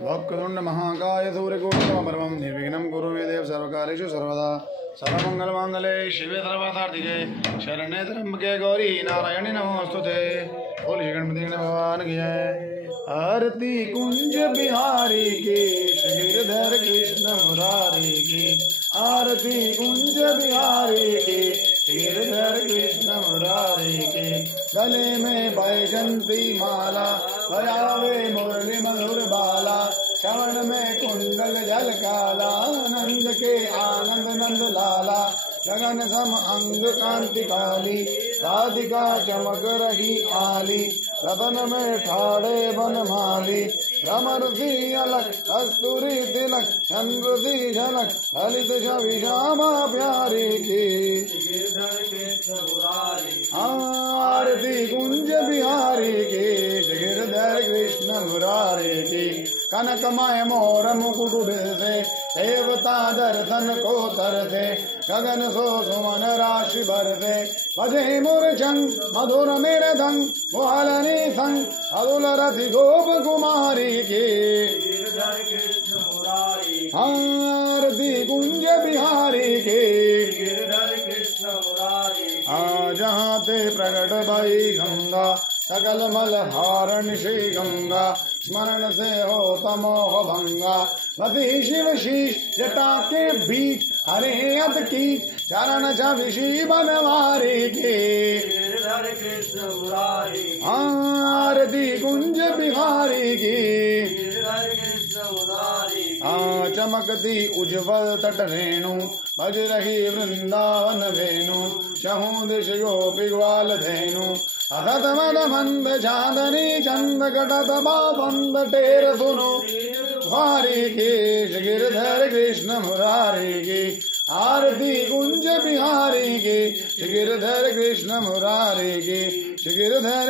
वक्रतुंड महाकाय सूर्यकोटिसमप्रभं निर्विघ्नं कुरु मे देव सर्वकार्येषु सर्वदा सर्वमंगलमांगल्ये शिवे सर्वसार्थिके शरण्ये त्र्यंबके गौरी नारायणी नमोस्तुते। बोल श्री गणपति भगवान की जय। आरती कुंज बिहारी की गिरधर कृष्ण मुरारी की। आरती कुंज बिहारी की गिरधर कृष्ण मुरारी की। गले में बैजंती माला बजावे मुरली मधुर बाला। श्रवण में कुंडल जल काला नंद के आनंद नंद लाला। गगन सम अंग कांति काली राधिका चमक रही आली। रतन में ठाड़े बनमाली भ्रमर सी अलग कस्तूरी तिलक चंद्र सी झलक ललित छवि श्यामा प्यारी की। आरती कुंज बिहारी की गिरधर कृष्ण मुरारी की। कनकमय मोर मुकुट से देवता दर्शन को तरसे। गगन सो सुमन राशि बरसे बजे मुरझंग मधुर मेरे धंग मोहलनी संग अदुल रति गोप कुमारी की। आरती कुंज बिहारी की। जहाँ ते प्रकट भई गंगा सकल मल हारण श्री गंगा। स्मरण से हो तमोह भंगा मति शिव शीश जटा के बीच हरे अत की। चरण छवि बनवारी की। आरती कुंज बिहारी की। चमकती उज्ज्वल तट रेणु बज रही वृंदावन वेणु। चहु दिश गोपी ग्वाल धेनु अधत मद मंद चांदनी चंद कटत बाबंद टेर सुनो। भारी की गिरधर कृष्ण मुरारी की। आरती कुंज बिहारी की गिरधर कृष्ण मुरारी की। गिरधर